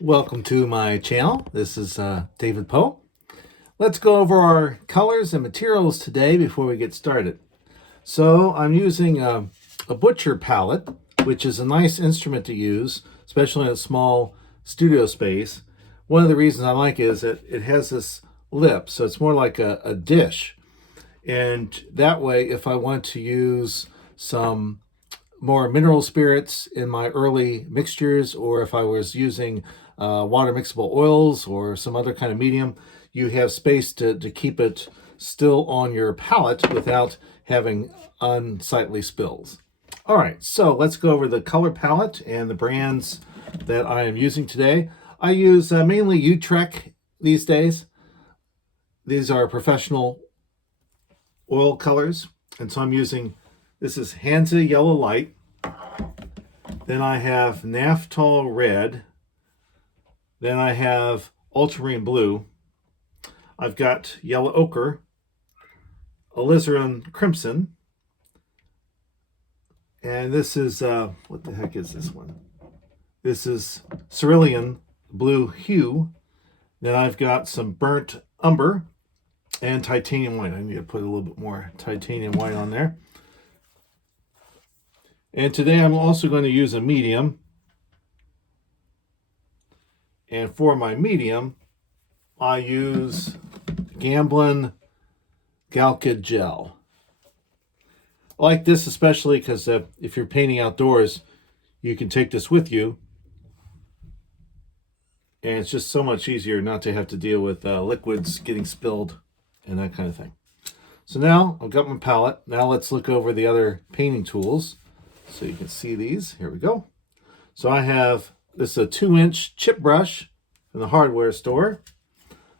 Welcome to my channel. This is David Poe. Let's go over our colors and materials today before we get started. So I'm using a Butcher palette, which is a nice instrument to use, especially in a small studio space. One of the reasons I like it is that it has this lip, so it's more like a dish. And that way, if I want to use some more mineral spirits in my early mixtures, or if I was using water mixable oils or some other kind of medium, you have space to keep it still on your palette without having unsightly spills. All right, so let's go over the color palette and the brands that I am using today. I use mainly Utrecht these days. These are professional oil colors, and so I'm using, this is Hansa Yellow Light. Then I have Naphthol Red. Then I have Ultramarine Blue. I've got Yellow Ochre, Alizarin Crimson, and this is, what the heck is this one? This is Cerulean Blue Hue. Then I've got some Burnt Umber and Titanium White. I need to put a little bit more Titanium White on there. And today I'm also going to use a medium. And for my medium, I use Gamblin Galkyd Gel. I like this especially because if you're painting outdoors, you can take this with you. And it's just so much easier not to have to deal with liquids getting spilled and that kind of thing. So now I've got my palette. Now let's look over the other painting tools so you can see these. Here we go. So I have, this is a 2-inch chip brush in the hardware store.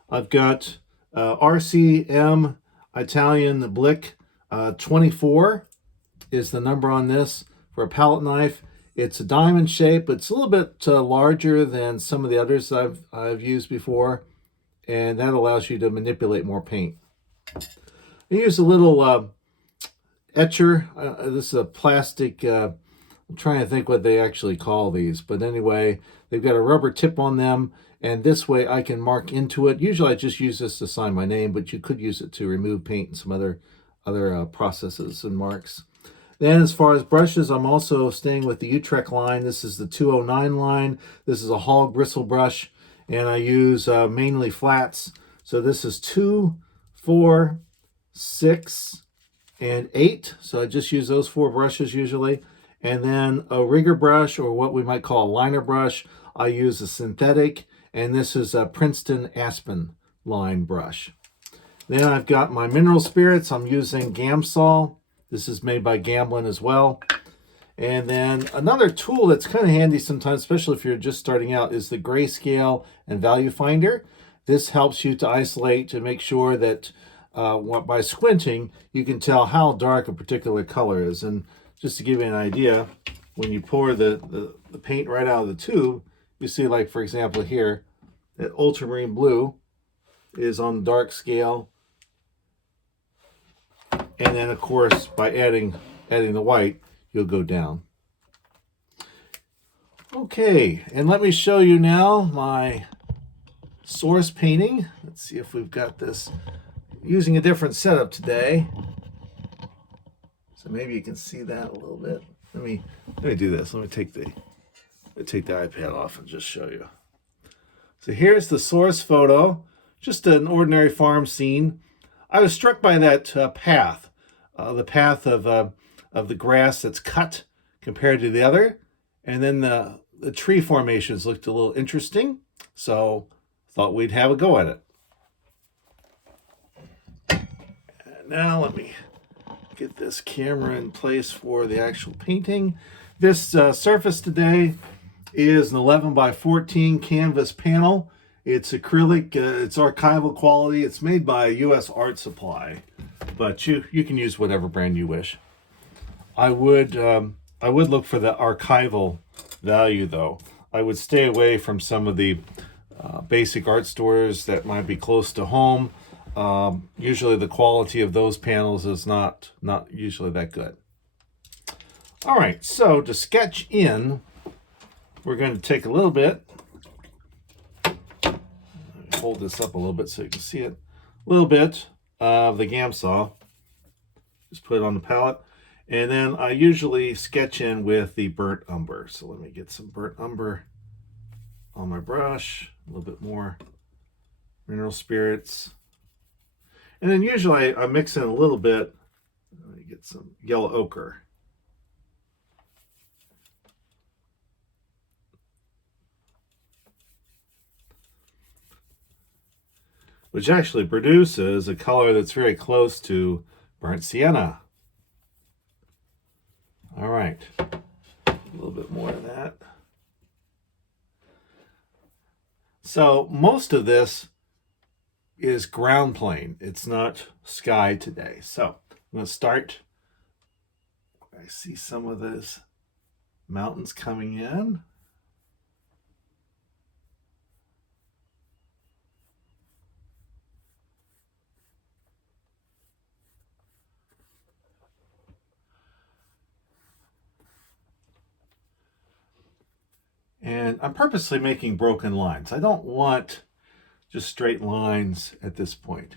I've got RCM Italian Blick 24 is the number on this for a palette knife. It's a diamond shape. It's a little bit larger than some of the others I've used before, and that allows you to manipulate more paint. I use a little etcher. This is a plastic, I'm trying to think what they actually call these, but anyway, they've got a rubber tip on them, and this way I can mark into it. Usually I just use this to sign my name, but you could use it to remove paint and some other processes and marks. Then as far as brushes, I'm also staying with the Utrecht line. This is the 209 line. This is a hog bristle brush, and I use mainly flats. So this is 2, 4, 6, and 8. So I just use those 4 brushes usually. And then a rigger brush, or what we might call a liner brush, I use a synthetic, and this is a Princeton Aspen line brush. Then I've got my mineral spirits. I'm using Gamsol. This is made by Gamblin as well. And then another tool that's kind of handy sometimes, especially if you're just starting out, is the Grayscale and Value Finder. This helps you to isolate, to make sure that by squinting, you can tell how dark a particular color is. And just to give you an idea, when you pour the paint right out of the tube, you see, like, for example, here, that ultramarine blue is on the dark scale. And then, of course, by adding the white, you'll go down. Okay, and let me show you now my source painting. Let's see if we've got this. Using a different setup today, so maybe you can see that a little bit. Let me do this. Let me take the iPad off and just show you. So here's the source photo, just an ordinary farm scene. I was struck by that path, the path of the grass that's cut compared to the other, and then the tree formations looked a little interesting, so thought we'd have a go at it. And now let me get this camera in place for the actual painting. This surface today is an 11 by 14 canvas panel. It's acrylic, it's archival quality. It's made by US Art Supply, but you can use whatever brand you wish. I would look for the archival value though. I would stay away from some of the basic art stores that might be close to home. Usually the quality of those panels is not usually that good. All right, so to sketch in, we're going to take a little bit hold this up a little bit so you can see it. A little bit of the Gamsol. Just put it on the palette. And then I usually sketch in with the burnt umber. So let me get some burnt umber on my brush. A little bit more mineral spirits. And then usually I mix in a little bit. Let me get some yellow ochre. Which actually produces a color that's very close to burnt sienna. All right, a little bit more of that. So most of this is ground plane. It's not sky today. So I'm going to start. I see some of those mountains coming in. And I'm purposely making broken lines. I don't want just straight lines at this point.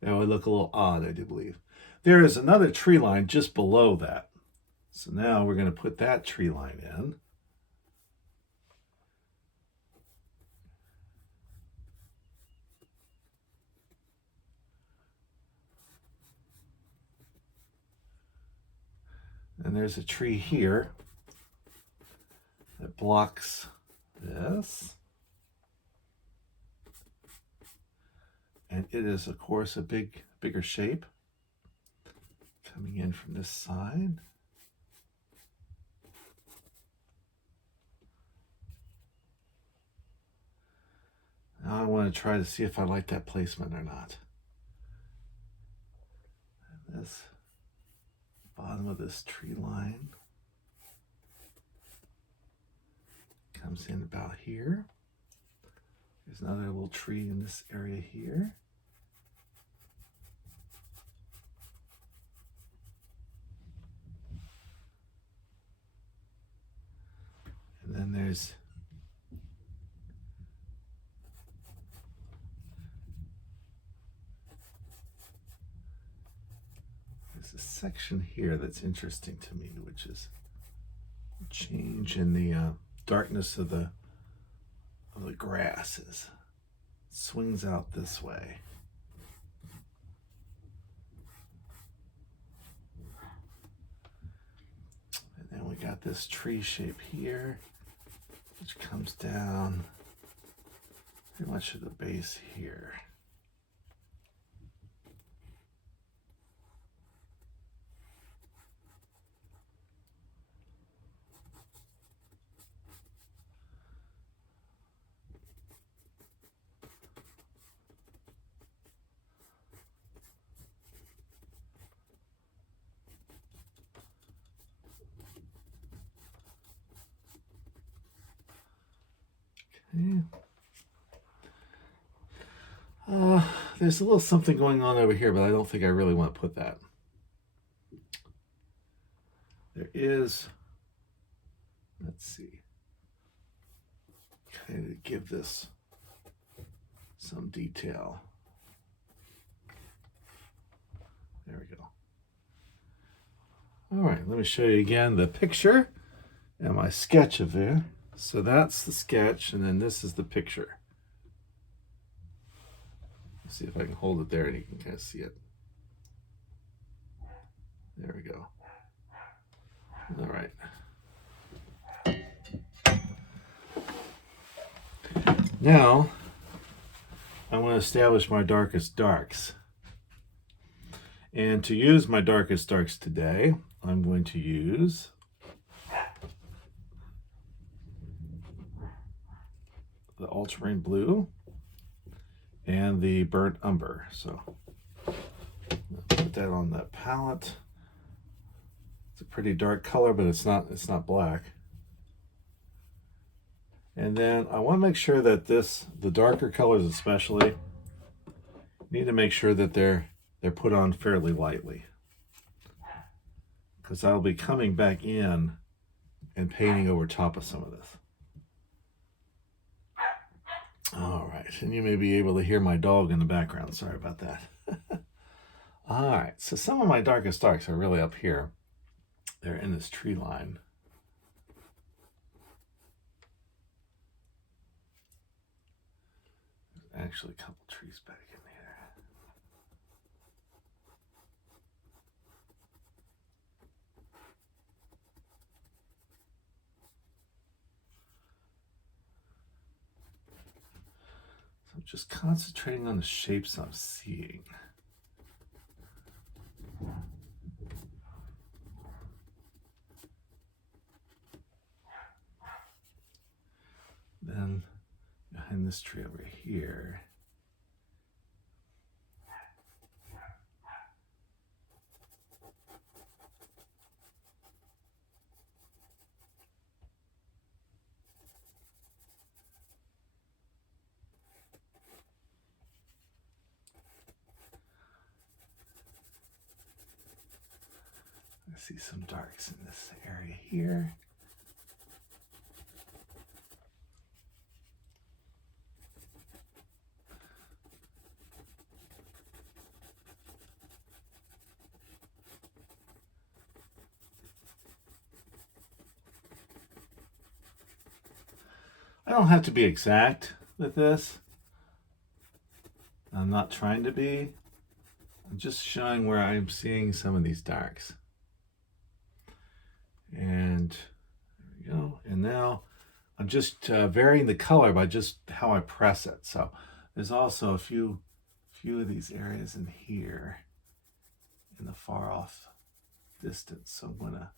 That would look a little odd, I do believe. There is another tree line just below that. So now we're going to put that tree line in. And there's a tree here that blocks this. And it is, of course, a bigger shape coming in from this side. Now I want to try to see if I like that placement or not. And this bottom of this tree line comes in about here. There's another little tree in this area here. And then there's a section here that's interesting to me, which is a change in the darkness of the grasses. It swings out this way. And then we got this tree shape here, which comes down pretty much to the base here. There's a little something going on over here, but I don't think I really want to put that. There is, let's see, kind of give this some detail. There we go. All right, let me show you again the picture and my sketch of there. So that's the sketch, and then this is the picture. Let's see if I can hold it there and you can kind of see it. There we go. All right. Now, I want to establish my darkest darks. And to use my darkest darks today, I'm going to use the ultramarine blue and the burnt umber. So put that on that palette. It's a pretty dark color, but it's not black. And then I want to make sure that the darker colors especially, need to make sure that they're put on fairly lightly, because I'll be coming back in and painting over top of some of this. All right, and you may be able to hear my dog in the background. Sorry about that. All right, so some of my darkest darks are really up here. They're in this tree line. There's actually a couple trees back in here. So I'm just concentrating on the shapes I'm seeing. Then behind this tree over here, I see some darks in this area here. I don't have to be exact with this. I'm not trying to be. I'm just showing where I'm seeing some of these darks. And there we go. And now I'm just varying the color by just how I press it. So there's also a few of these areas in here in the far off distance. So I'm going to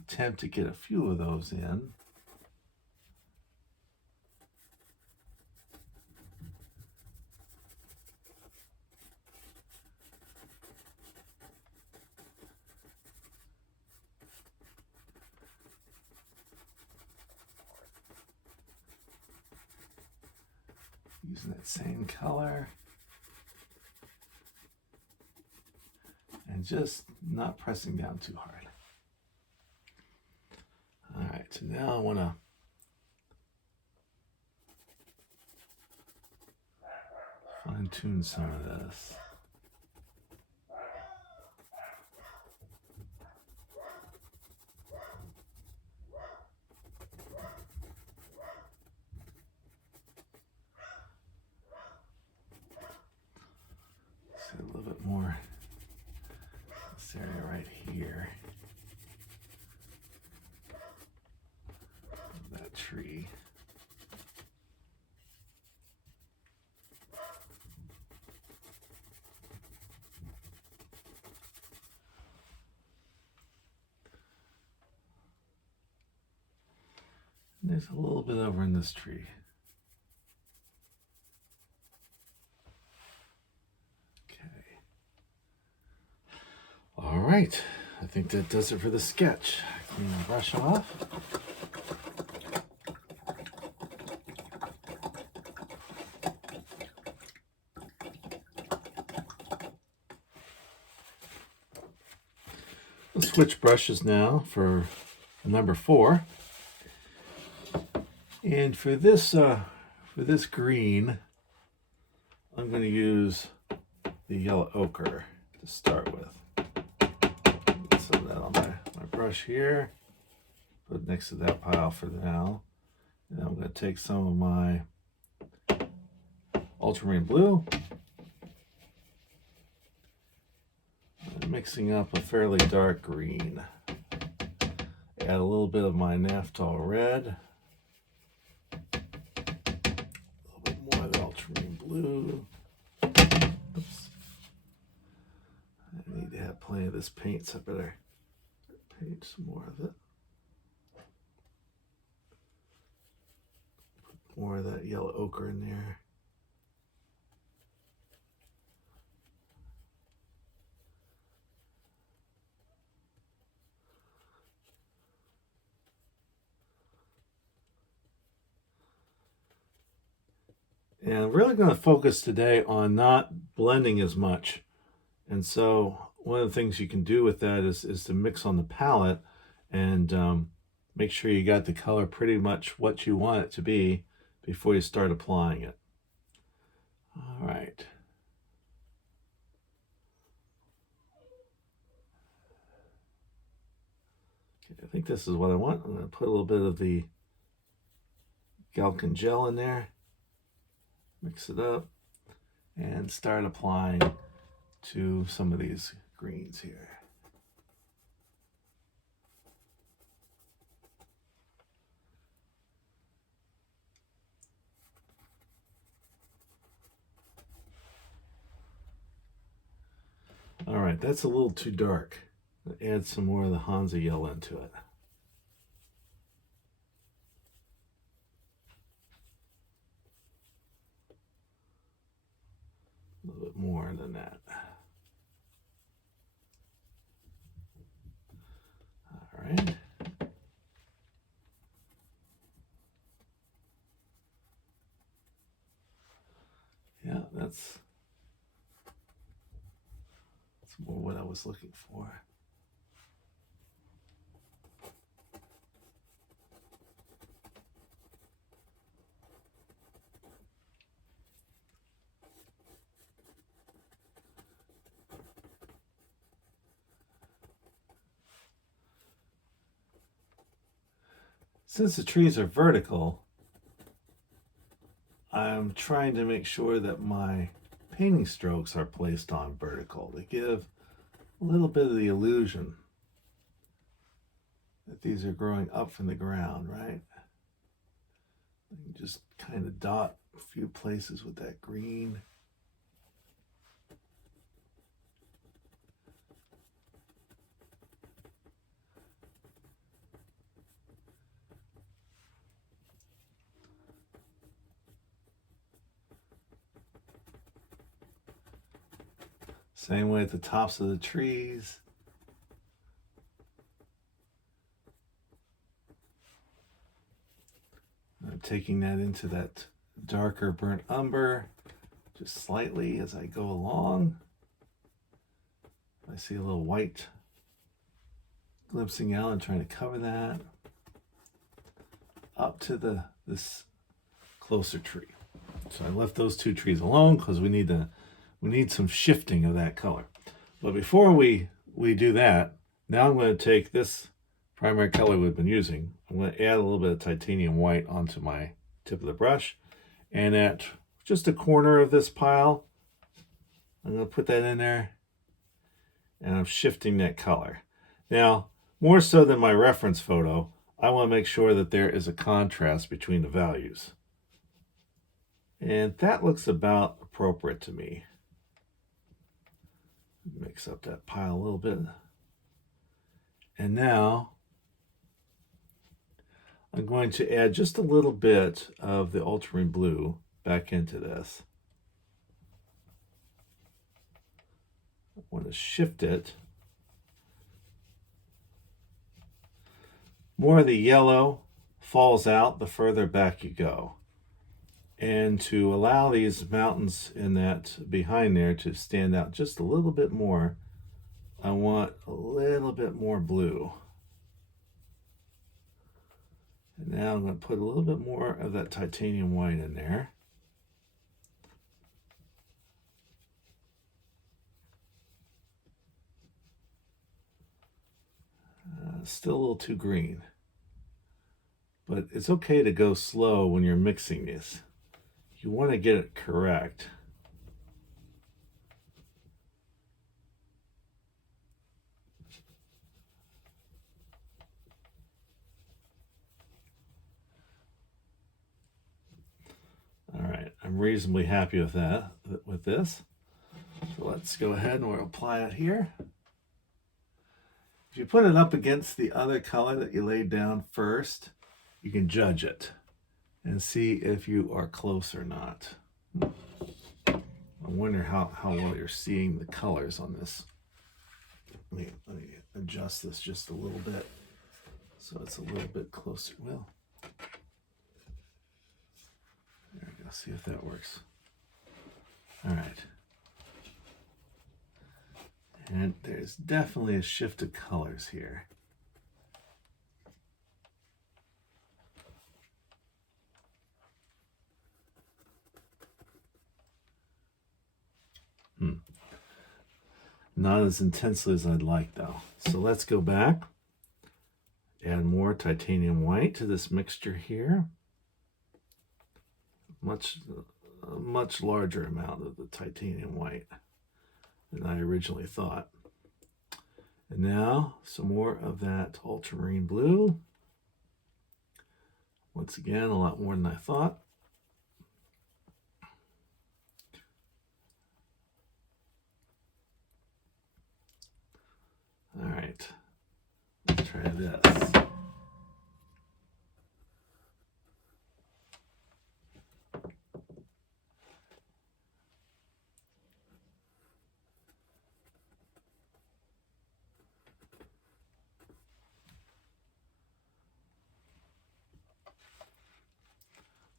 attempt to get a few of those in. Using that same color. And just not pressing down too hard. All right, so now I want to fine tune some of this. See a little bit more this area right here. That tree. And there's a little bit over in this tree. All right, I think that does it for the sketch. Clean the brush off. We'll switch brushes now for number 4. And for this green, I'm going to use the yellow ochre to start with. Get some of that on my brush here. Put it next to that pile for now. And I'm going to take some of my ultramarine blue. And mixing up a fairly dark green. Add a little bit of my naphthol red. Blue. Oops. I need to have plenty of this paint, so I better paint some more of it. Put more of that yellow ochre in there. And I'm really going to focus today on not blending as much. And so one of the things you can do with that is to mix on the palette and make sure you got the color pretty much what you want it to be before you start applying it. All right. Okay, I think this is what I want. I'm going to put a little bit of the Galkin gel in there, mix it up, and start applying to some of these greens here. All right, that's a little too dark. Add some more of the Hansa yellow into it. A little bit more than that. All right. Yeah, that's more what I was looking for. Since the trees are vertical, I'm trying to make sure that my painting strokes are placed on vertical to give a little bit of the illusion that these are growing up from the ground, right? You just kind of dot a few places with that green. Same way at the tops of the trees. I'm taking that into that darker burnt umber just slightly as I go along. I see a little white glimpsing out and trying to cover that up to this closer tree. So I left those two trees alone because we need some shifting of that color. But before we do that, now I'm going to take this primary color we've been using. I'm going to add a little bit of titanium white onto my tip of the brush, and at just a corner of this pile, I'm going to put that in there, and I'm shifting that color. Now, more so than my reference photo, I want to make sure that there is a contrast between the values. And that looks about appropriate to me. Mix up that pile a little bit. And now I'm going to add just a little bit of the ultramarine blue back into this. I want to shift it. More of the yellow falls out the further back you go. And to allow these mountains in that behind there to stand out just a little bit more, I want a little bit more blue. And now I'm going to put a little bit more of that titanium white in there. Still a little too green. But it's okay to go slow when you're mixing this. You want to get it correct. All right, I'm reasonably happy with that, with this. So let's go ahead and we'll apply it here. If you put it up against the other color that you laid down first, you can judge it and see if you are close or not. I wonder how well you're seeing the colors on this. Let me adjust this just a little bit so it's a little bit closer. Well, there we go. See if that works. All right. And there's definitely a shift of colors here. Not as intensely as I'd like though. So let's go back. Add more titanium white to this mixture here. A much larger amount of the titanium white than I originally thought. And now some more of that ultramarine blue. Once again, a lot more than I thought. All right, let's try this.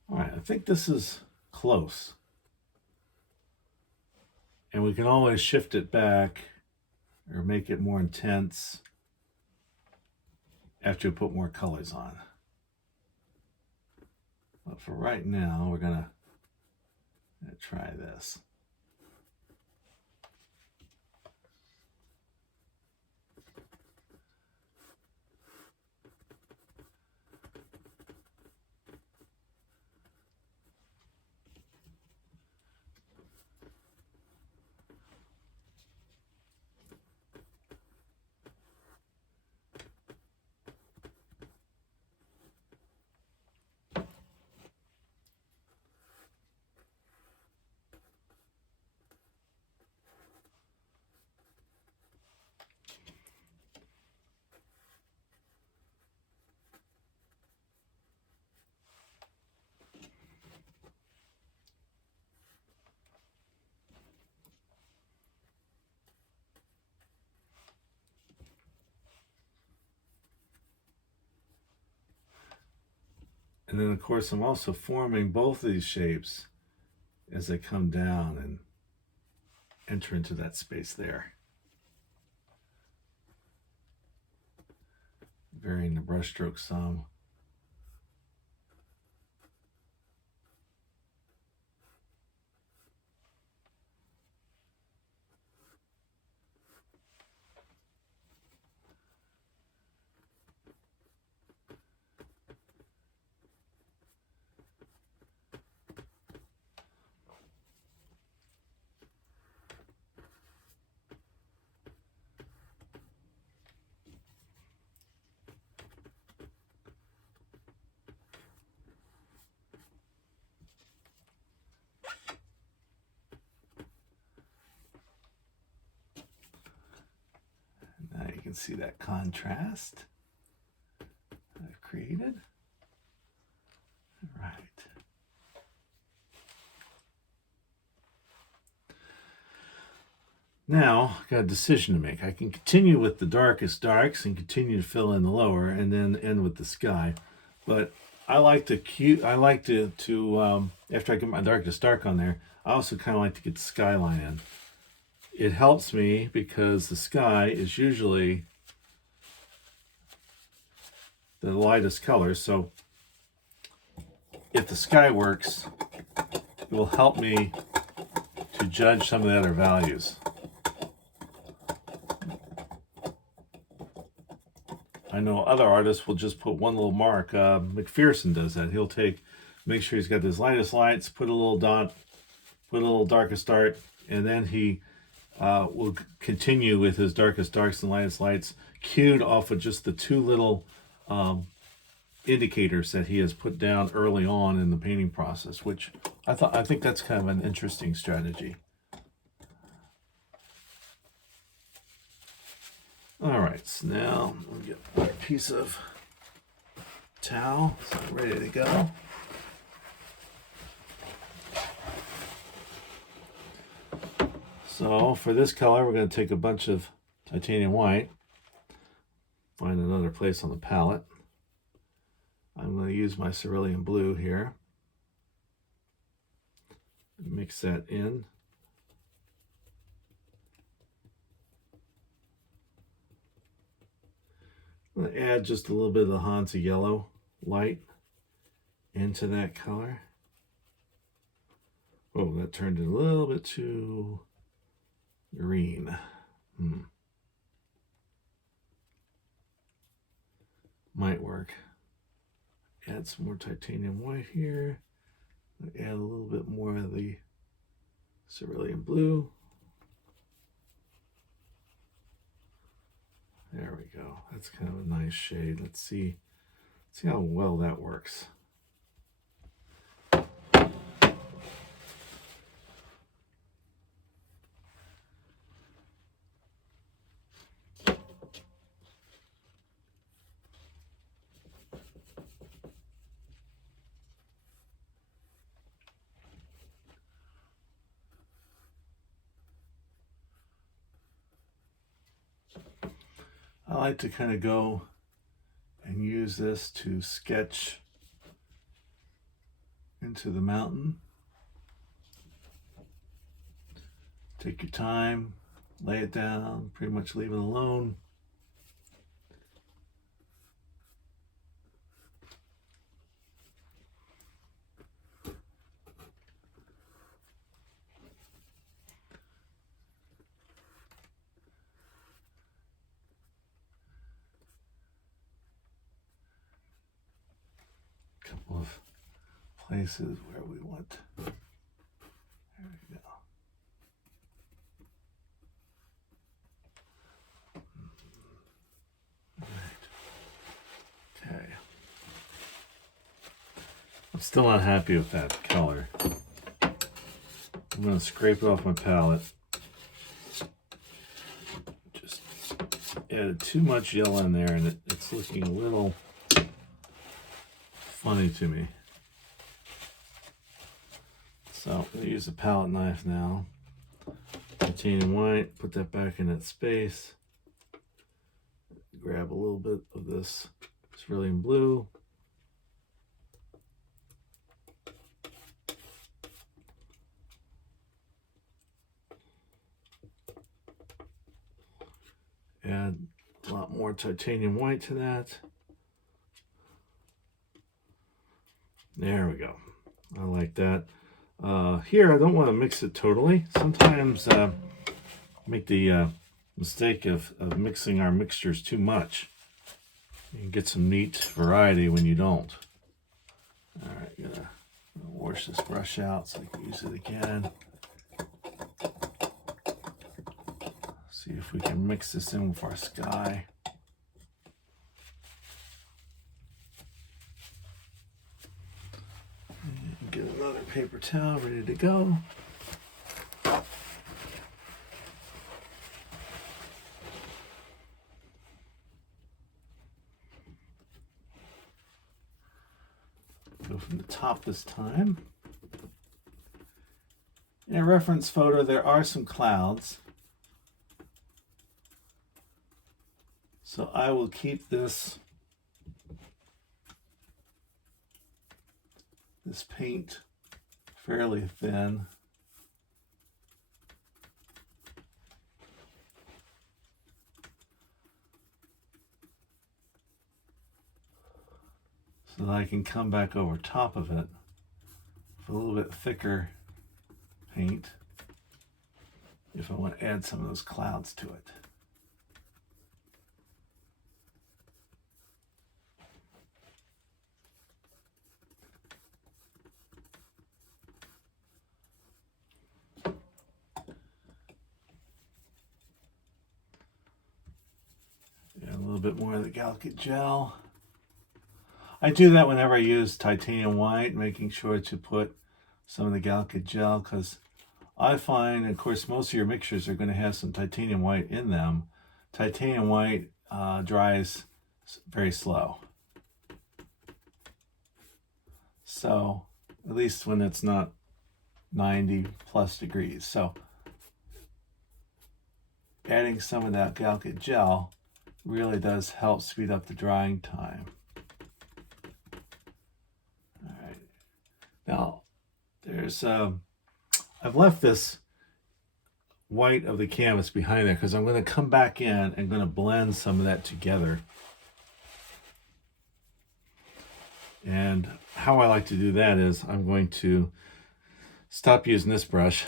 All right, I think this is close. And we can always shift it back or make it more intense after we put more colors on. But for right now, we're gonna try this. And then of course I'm also forming both of these shapes as they come down and enter into that space there. Varying the brush stroke some. Now you can see that contrast I've created. All right. Now, I've got a decision to make. I can continue with the darkest darks and continue to fill in the lower and then end with the sky. But I like to after I get my darkest dark on there, I also kind of like to get the skyline in. It helps me because the sky is usually the lightest color. So if the sky works, it will help me to judge some of the other values. I know other artists will just put one little mark. McPherson does that. He'll make sure he's got his lightest lights, put a little dot, put a little darkest dark, and then he will continue with his darkest darks and lightest lights, cued off of just the two little indicators that he has put down early on in the painting process, which I think that's kind of an interesting strategy. All right, so now we'll get another piece of towel, so I'm ready to go. So for this color, we're going to take a bunch of titanium white, find another place on the palette. I'm going to use my cerulean blue here, mix that in. I'm going to add just a little bit of the Hansa yellow light into that color. Oh, that turned it a little bit too green. Might work. Add some more titanium white here. Add a little bit more of the cerulean blue. There we go. That's kind of a nice shade. Let's see how well that works. I like to kind of go and use this to sketch into the mountain. Take your time, lay it down, pretty much leave it alone. Couple of places where we want. There we go. Right. Okay. I'm still not happy with that color. I'm going to scrape it off my palette. Just added too much yellow in there, and it's looking a little funny to me. So I'm going to use a palette knife now. Titanium white, put that back in that space. Grab a little bit of this cerulean blue. Add a lot more titanium white to that. There we go. I like that. Here, I don't want to mix it totally. Sometimes make the mistake of mixing our mixtures too much. You can get some neat variety when you don't. All right, gonna wash this brush out so I can use it again. See if we can mix this in with our sky. And get another paper towel ready to go. Go from the top this time. In a reference photo, there are some clouds. So I will keep this paint fairly thin. So that I can come back over top of it with a little bit thicker paint if I want to add some of those clouds to it. A little bit more of the Galkit gel. I do that whenever I use titanium white, making sure to put some of the Galkit gel, because I find, of course, most of your mixtures are going to have some titanium white in them. Titanium white dries very slow. So, at least when it's not 90 plus degrees. So, adding some of that Galkit gel really does help speed up the drying time. All right. Now, there's I've left this white of the canvas behind there because I'm going to come back in and going to blend some of that together. And how I like to do that is I'm going to stop using this brush.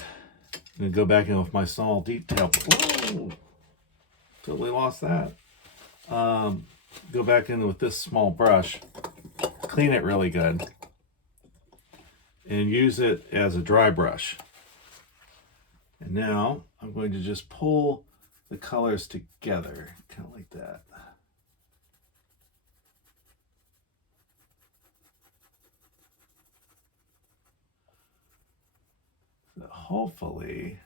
I'm going to go back in with my small detail. Whoa! Totally lost that. Go back in with this small brush, clean it really good, and use it as a dry brush. And now I'm going to just pull the colors together, kind of like that. So hopefully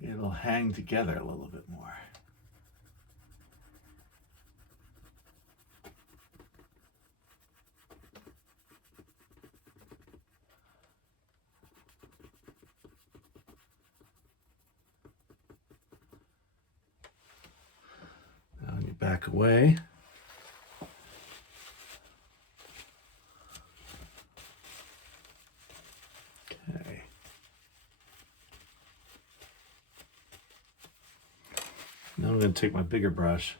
it'll hang together a little bit more. Now you back away. Okay. Now I'm going to take my bigger brush,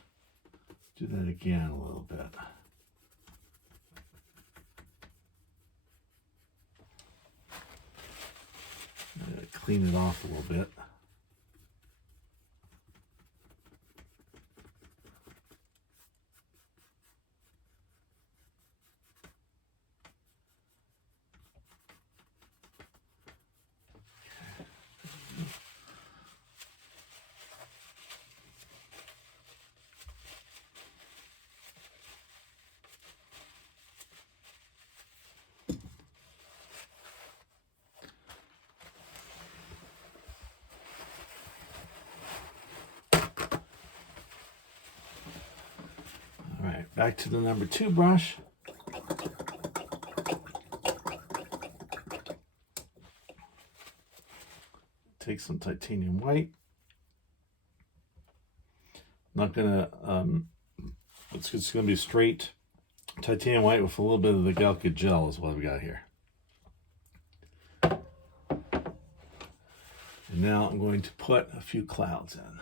do that again a little bit. Clean it off a little bit. All right, back to the number 2 brush. Take some titanium white. Not gonna, it's just gonna be straight titanium white with a little bit of the Galka gel is what I've got here. And now I'm going to put a few clouds in.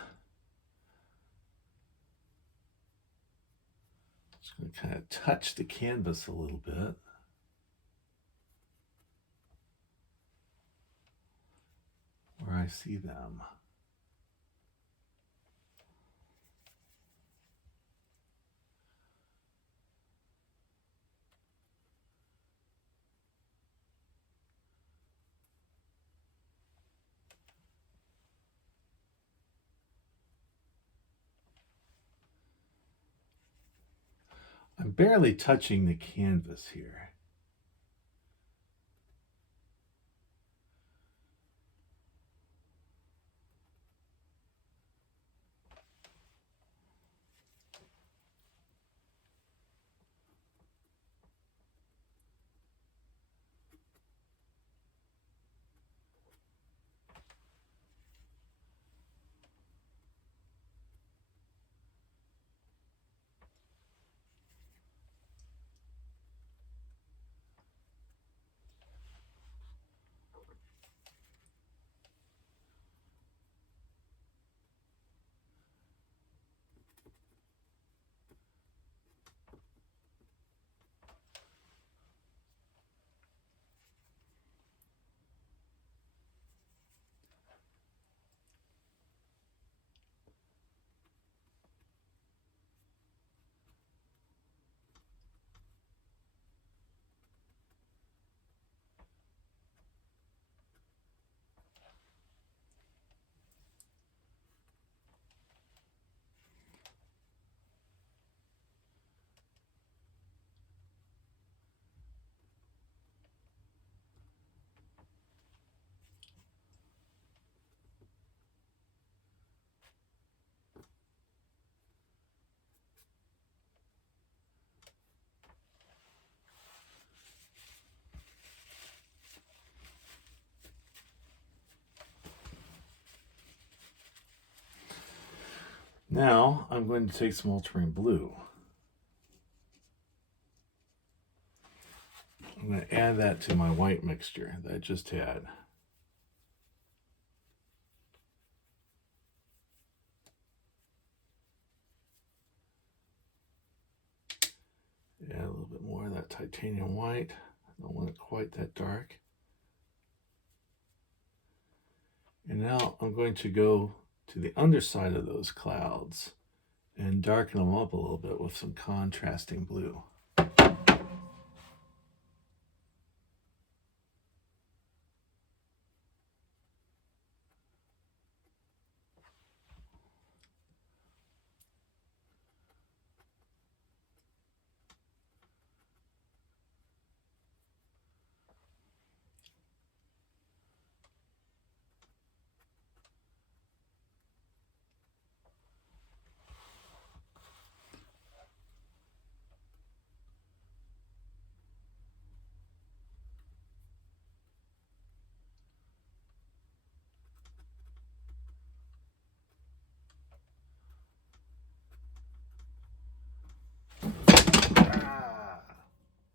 Just going to kind of touch the canvas a little bit. Where I see them. I'm barely touching the canvas here. Now I'm going to take some ultramarine blue. I'm going to add that to my white mixture that I just had. Add a little bit more of that titanium white. I don't want it quite that dark. And now I'm going to go to the underside of those clouds and darken them up a little bit with some contrasting blue.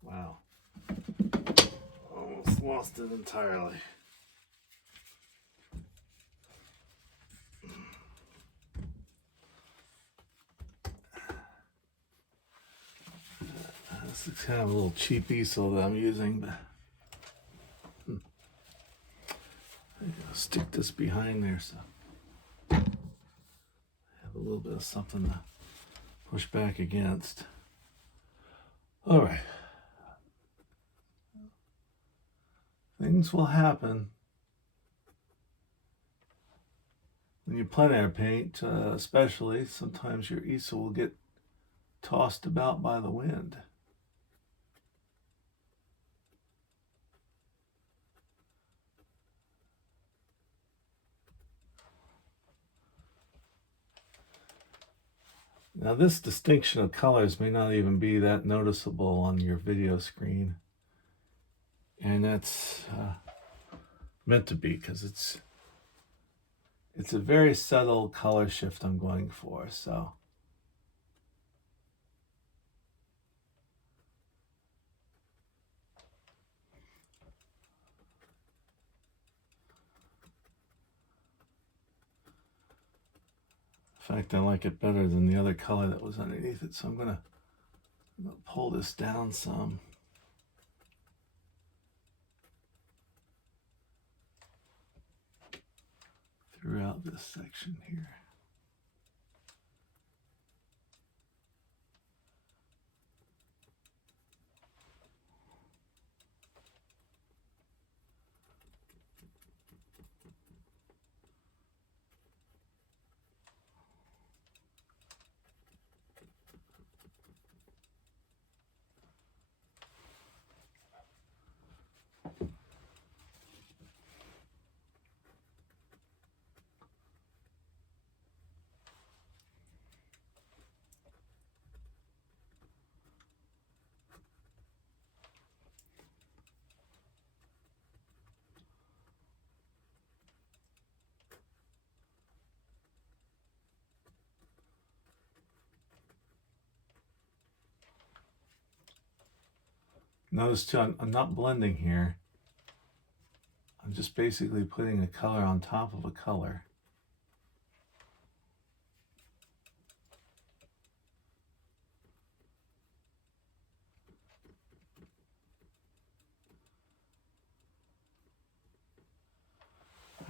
Wow. Almost lost it entirely. This is kind of a little cheap easel that I'm using, but I'm gonna stick this behind there so I have a little bit of something to push back against. All right. Things will happen when you plein air paint, especially. Sometimes your easel will get tossed about by the wind. Now this distinction of colors may not even be that noticeable on your video screen. And that's meant to be, because it's a very subtle color shift I'm going for. So in fact, I like it better than the other color that was underneath it. So I'm gonna pull this down some. Throughout this section here. Notice too, I'm not blending here. I'm just basically putting a color on top of a color.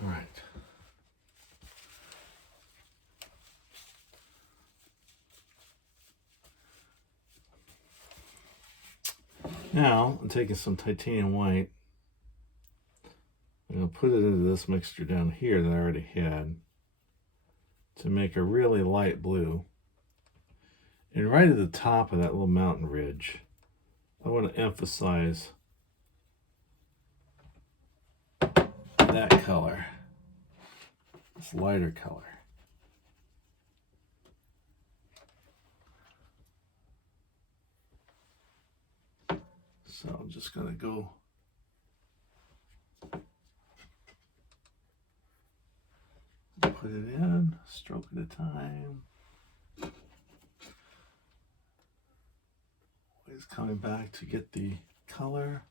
All right. Now, I'm taking some titanium white. I'm going to put it into this mixture down here that I already had to make a really light blue. And right at the top of that little mountain ridge, I want to emphasize that color, this lighter color. So I'm just going to go put it in, stroke at a time. Always coming back to get the color.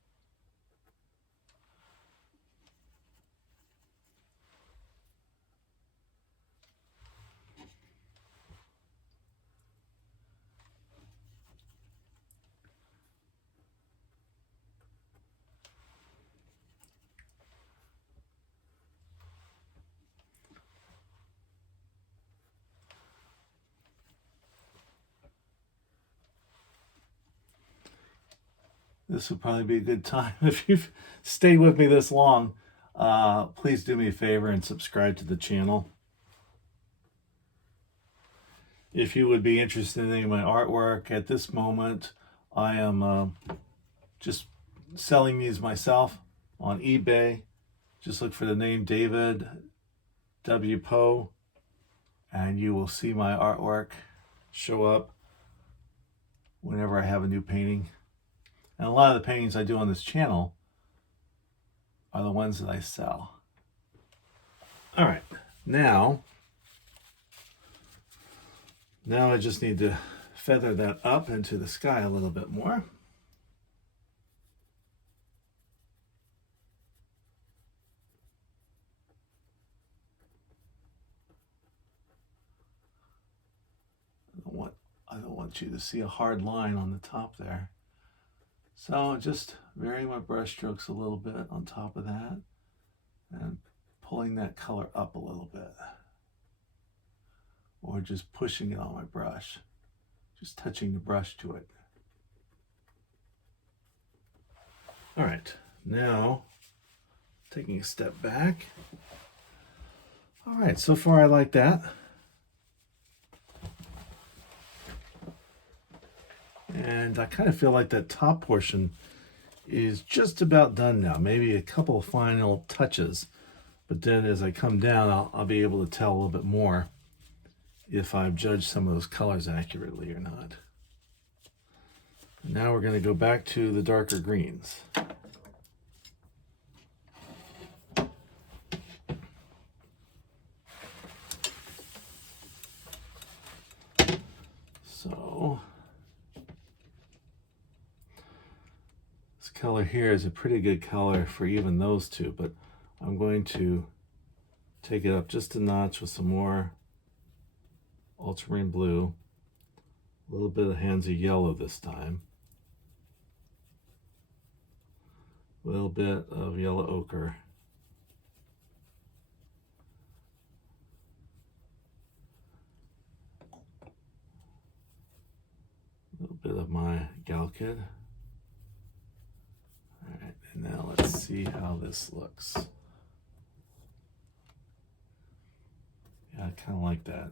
this would probably be a good time. If you've stayed with me this long, please do me a favor and subscribe to the channel. If you would be interested in any of my artwork at this moment, I am just selling these myself on eBay. Just look for the name David W. Poe, and you will see my artwork show up whenever I have a new painting. And a lot of the paintings I do on this channel are the ones that I sell. All right, now I just need to feather that up into the sky a little bit more. I don't want you to see a hard line on the top there. So just vary my brush strokes a little bit on top of that and pulling that color up a little bit. Or just pushing it on my brush. Just touching the brush to it. All right, now taking a step back. All right, so far I like that. And I kind of feel like that top portion is just about done now. Maybe a couple of final touches. But then as I come down, I'll be able to tell a little bit more if I've judged some of those colors accurately or not. Now we're going to go back to the darker greens. So this color here is a pretty good color for even those two, but I'm going to take it up just a notch with some more ultramarine blue, a little bit of Hansa yellow this time, a little bit of yellow ochre, a little bit of my Galkyd. All right, and now let's see how this looks. Yeah, I kind of like that.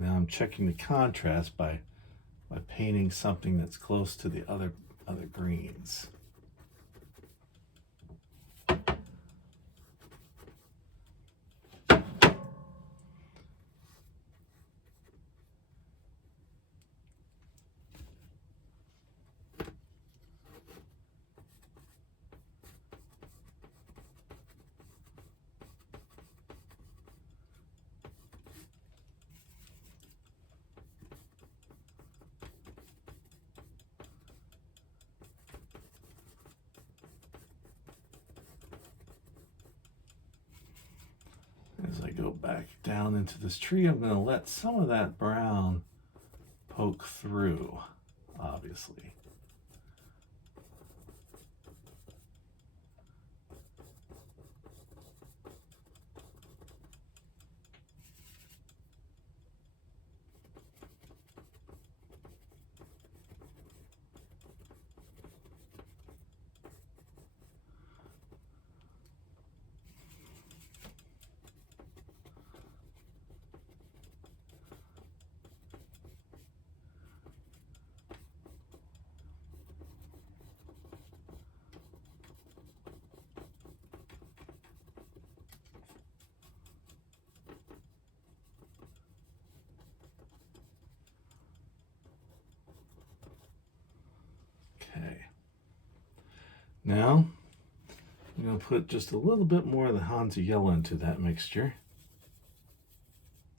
Now I'm checking the contrast by painting something that's close to the other greens. As I go back down into this tree, I'm going to let some of that brown poke through, obviously. Okay. Now, I'm going to put just a little bit more of the Hansa yellow into that mixture.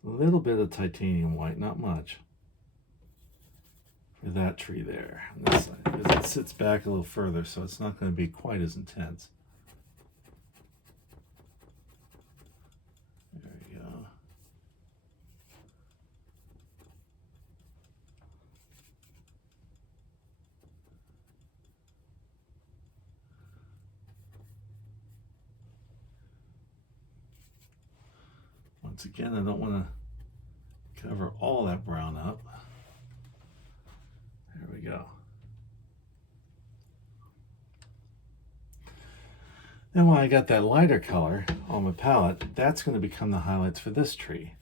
A little bit of titanium white, not much, for that tree there. On this side, because it sits back a little further, so it's not going to be quite as intense. There we go. Once again, I don't want to cover all that brown up. There we go. Then when I got that lighter color on my palette, that's going to become the highlights for this tree,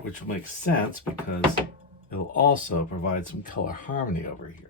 which will make sense because it'll also provide some color harmony over here.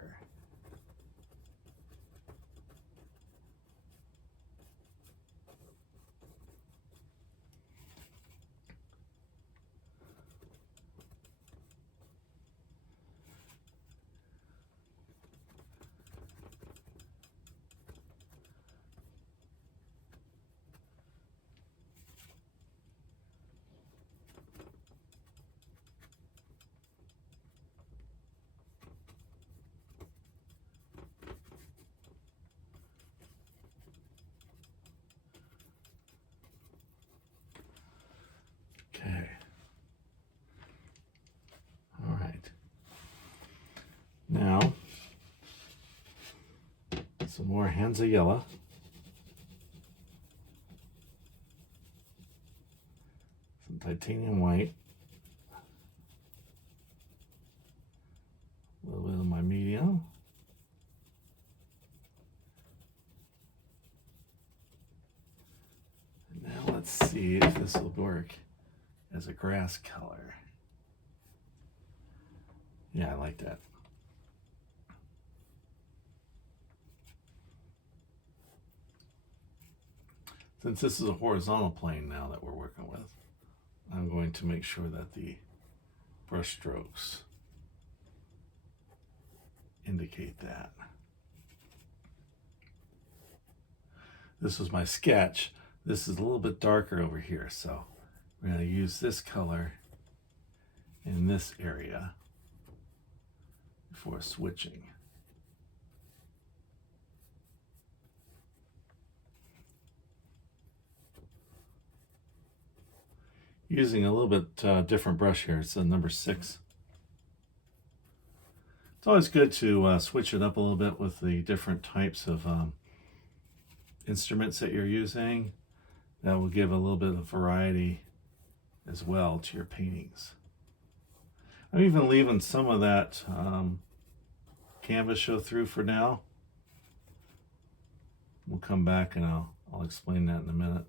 Okay. All right. Now, some more Hansa yellow. Some titanium white. A little bit of my medium. And now let's see if this will work as a grass color. Yeah, I like that. Since this is a horizontal plane now that we're working with, I'm going to make sure that the brush strokes indicate that. This was my sketch. This is a little bit darker over here, so we're going to use this color in this area before switching. Using a little bit different brush here. It's a number 6. It's always good to switch it up a little bit with the different types of instruments that you're using. That will give a little bit of variety as well to your paintings. I'm even leaving some of that canvas show through for now. We'll come back and I'll explain that in a minute.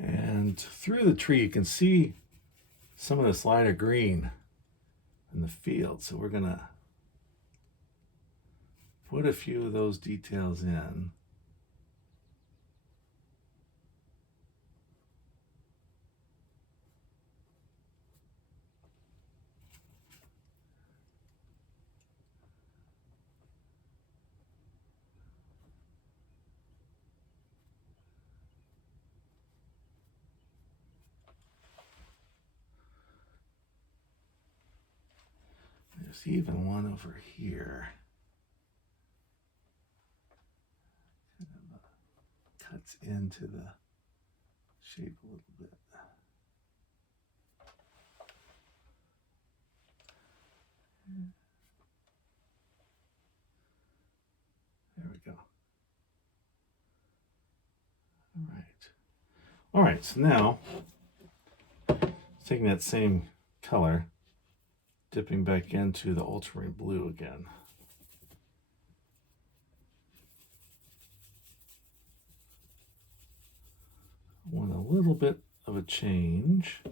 And through the tree, you can see some of this lighter green in the field. So we're gonna put a few of those details in. There's even one over here. Kind of cuts into the shape a little bit. There we go. All right. All right, so now taking that same color, dipping back into the ultramarine blue again. I want a little bit of a change,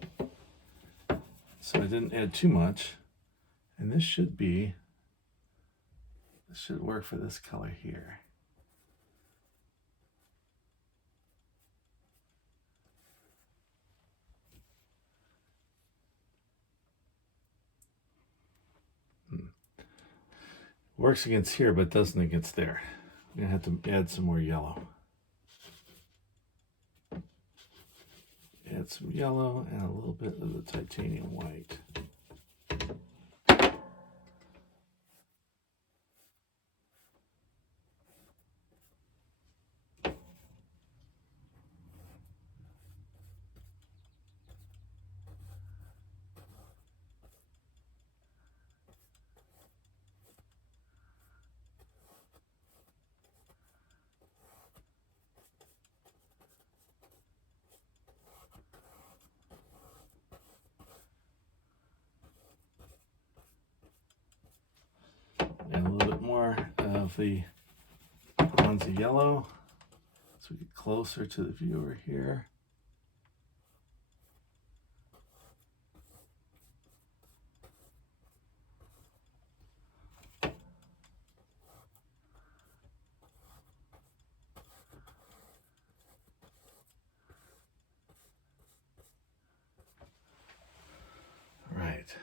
so I didn't add too much. And this should work for this color here. Works against here, but doesn't against there. I'm gonna have to add some more yellow. Add some yellow and a little bit of the titanium white. And a little bit more of the bronzy yellow as we get closer to the viewer here. Right.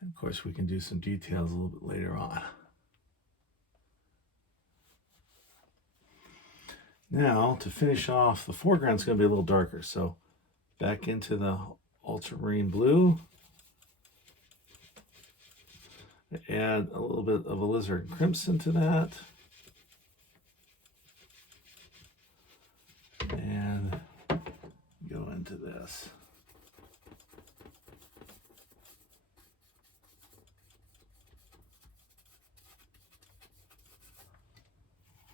And of course, we can do some details a little bit later on. Now, to finish off, the foreground's going to be a little darker. So back into the ultramarine blue. Add a little bit of alizarin crimson to that. And go into this.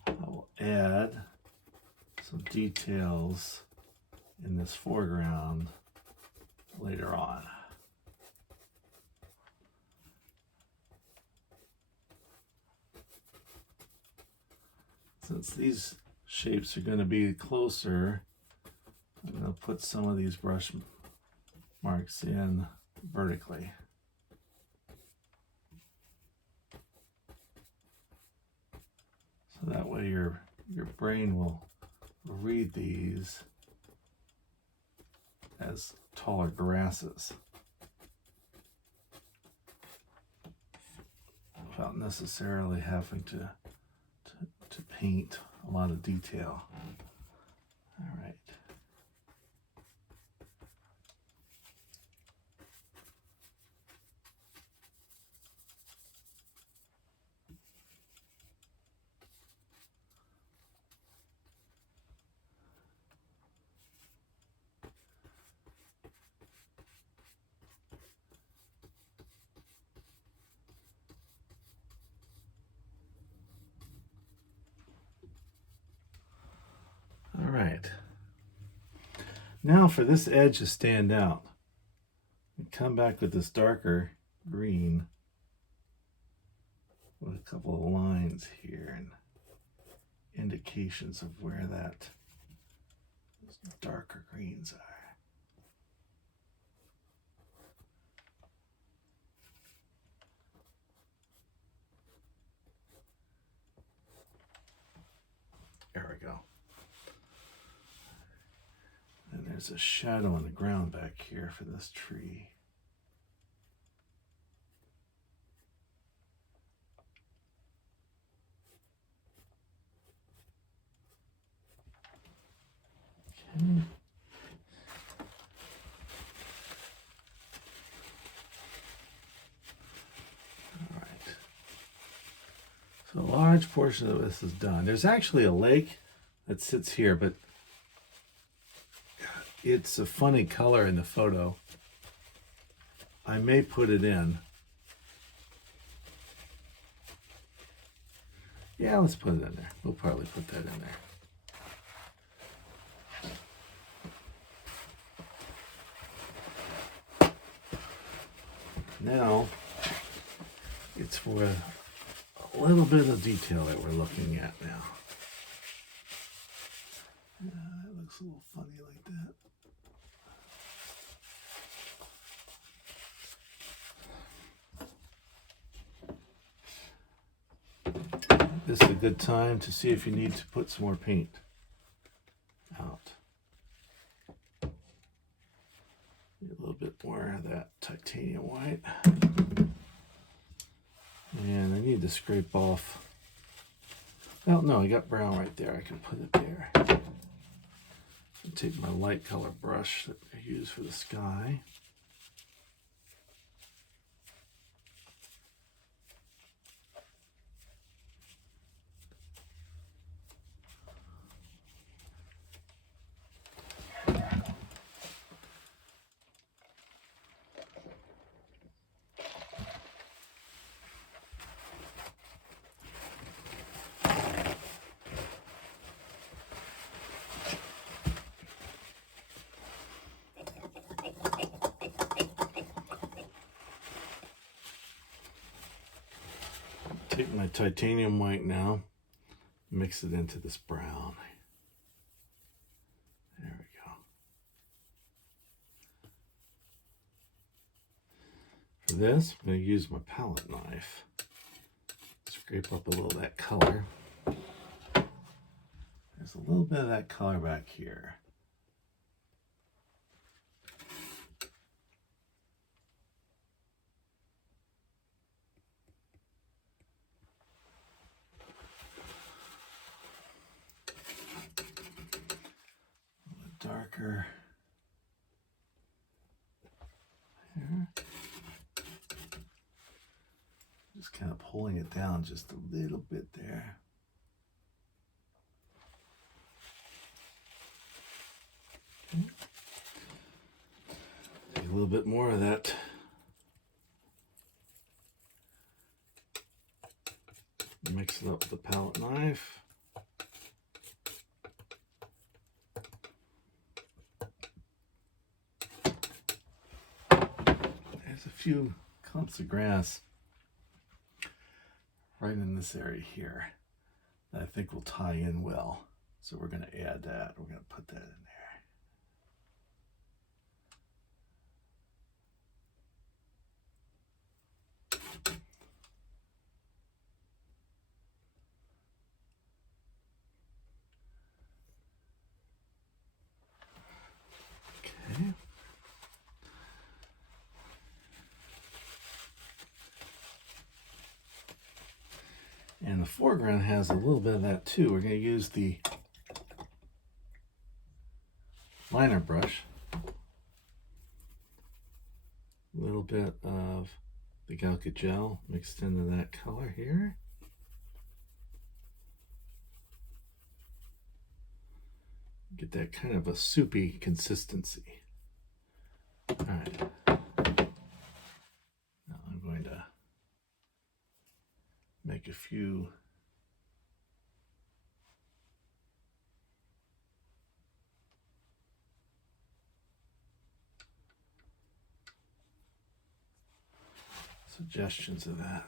I will add some details in this foreground later on. Since these shapes are going to be closer, I'm going to put some of these brush marks in vertically. So that way your brain will read these as taller grasses without necessarily having to paint a lot of detail. All right. All right. Now for this edge to stand out, come back with this darker green with a couple of lines here and indications of where those darker greens are. There we go. And there's a shadow on the ground back here for this tree. Okay. All right. So a large portion of this is done. There's actually a lake that sits here, but it's a funny color in the photo. I may put it in. Yeah, let's put it in there. We'll probably put that in there. Now, it's for a little bit of detail that we're looking at now. It looks a little funny like that. This is a good time to see if you need to put some more paint out. A little bit more of that titanium white. And I need to scrape off. Oh no, I got brown right there. I can put it there. I'll take my light color brush that I use for the sky. Take my titanium white now, mix it into this brown. There we go. For this, I'm going to use my palette knife. Scrape up a little of that color. There's a little bit of that color back here. Darker here. Just kind of pulling it down just a little bit there. Okay. Take a little bit more of that. Mix it up with the palette knife. There's a few clumps of grass right in this area here that I think will tie in well. So we're going to add that. We're going to put that in there. Okay. And the foreground has a little bit of that too. We're going to use the liner brush. A little bit of the Galka gel mixed into that color here. Get that kind of a soupy consistency. All right. Now I'm going to make a few suggestions of that.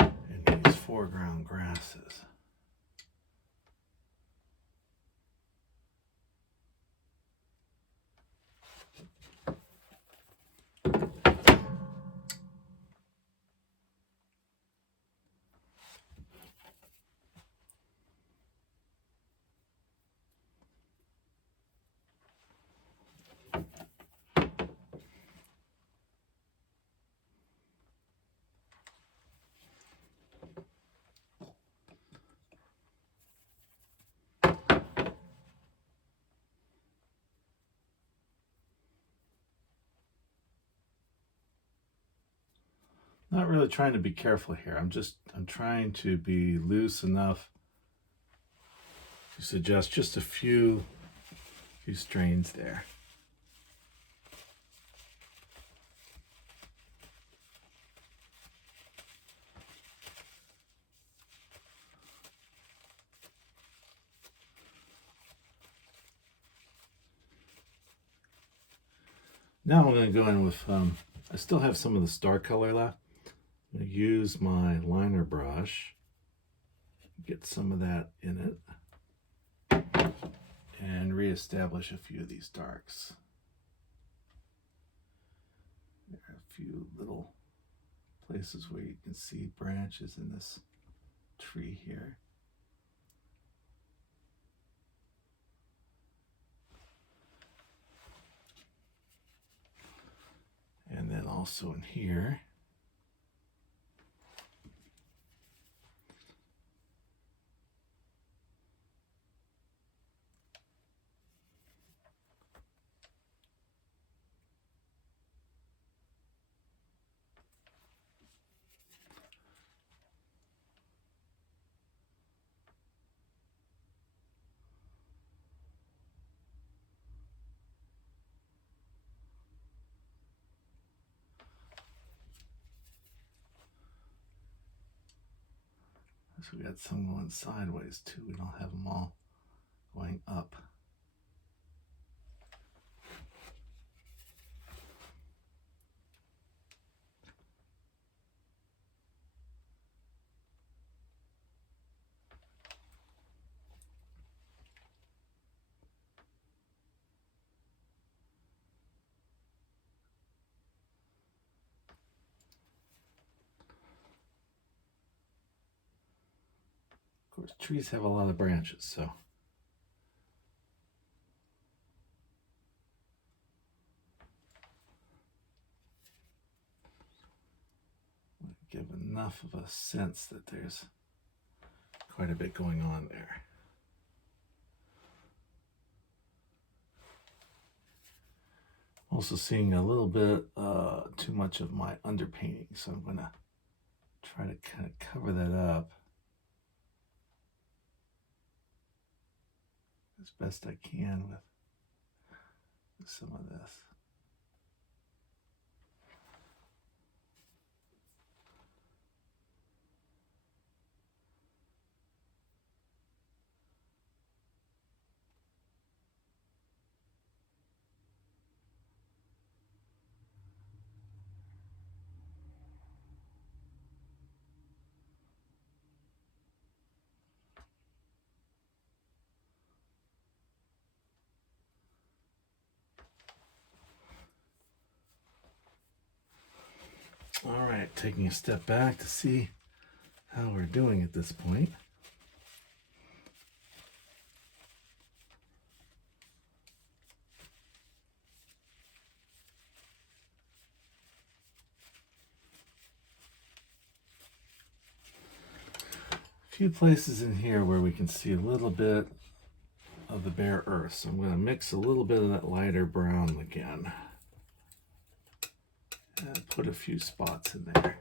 And these foreground grasses. Not really trying to be careful here. I'm trying to be loose enough to suggest just a few strains there. Now I'm going to go in with, I still have some of the star color left. I'm going to use my liner brush, get some of that in it, and reestablish a few of these darks. There are a few little places where you can see branches in this tree here. also in here. So we got some going sideways too. We don't have them all going up. Of course, trees have a lot of branches, so give enough of a sense that there's quite a bit going on there. Also seeing a little bit too much of my underpainting, so I'm going to try to kind of cover that up as best I can with some of this. All right, taking a step back to see how we're doing at this point. A few places in here where we can see a little bit of the bare earth. So I'm going to mix a little bit of that lighter brown again. And put a few spots in there.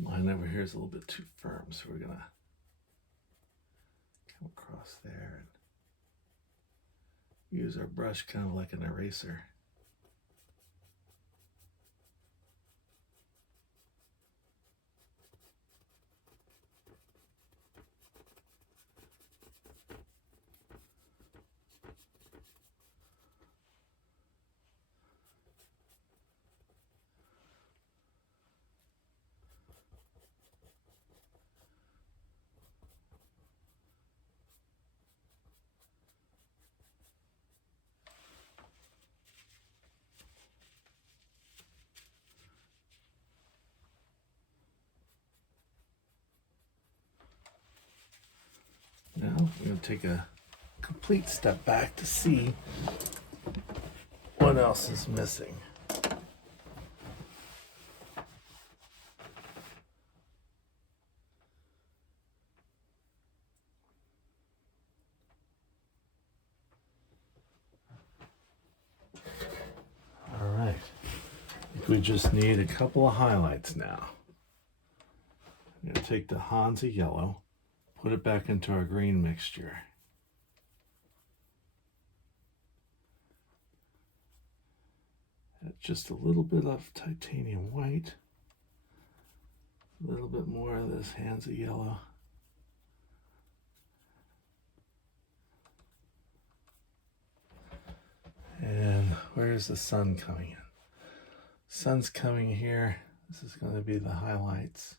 Line over here is a little bit too firm, so we're going to come across there and use our brush kind of like an eraser. Now we're going to take a complete step back to see what else is missing. we just need a couple of highlights now. I'm going to take the Hansa yellow, put it back into our green mixture. Add just a little bit of titanium white, a little bit more of this Hansa yellow. And where's the sun coming in? Sun's coming here. This is going to be the highlights.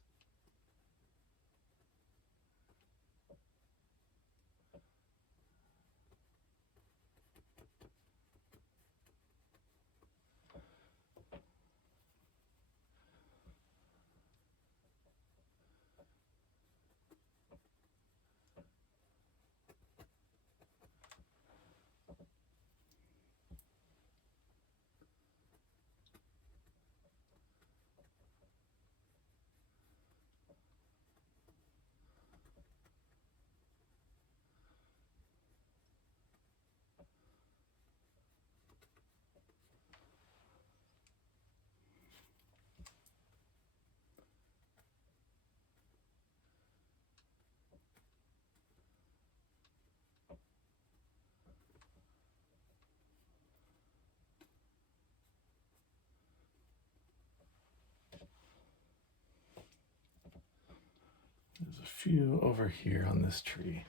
There's a few over here on this tree.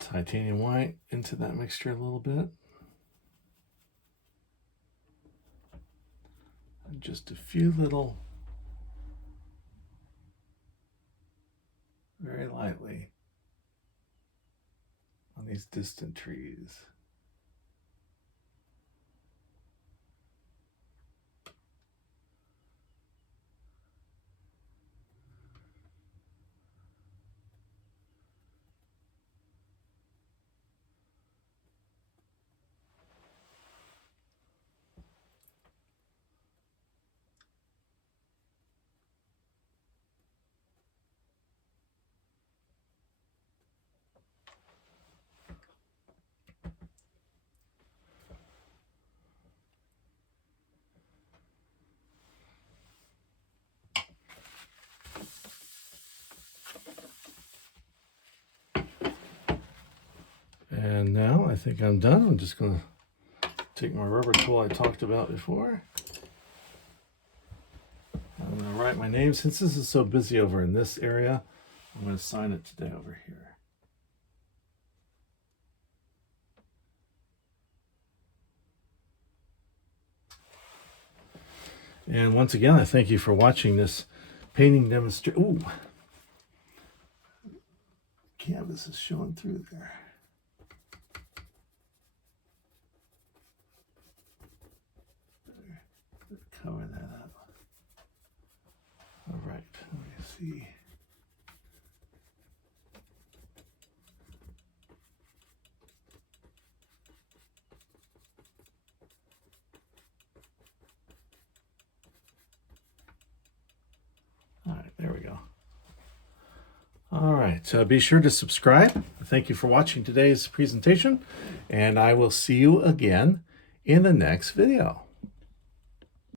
Titanium white into that mixture a little bit. And just a few little, very lightly, on these distant trees. And now I think I'm done. I'm just going to take my rubber tool I talked about before. I'm going to write my name. Since this is so busy over in this area, I'm going to sign it today over here. And once again, I thank you for watching this painting demonstration. Ooh, canvas is showing through there. Cover that up. All right, let me see. All right, there we go. All right, be sure to subscribe. Thank you for watching today's presentation, and I will see you again in the next video.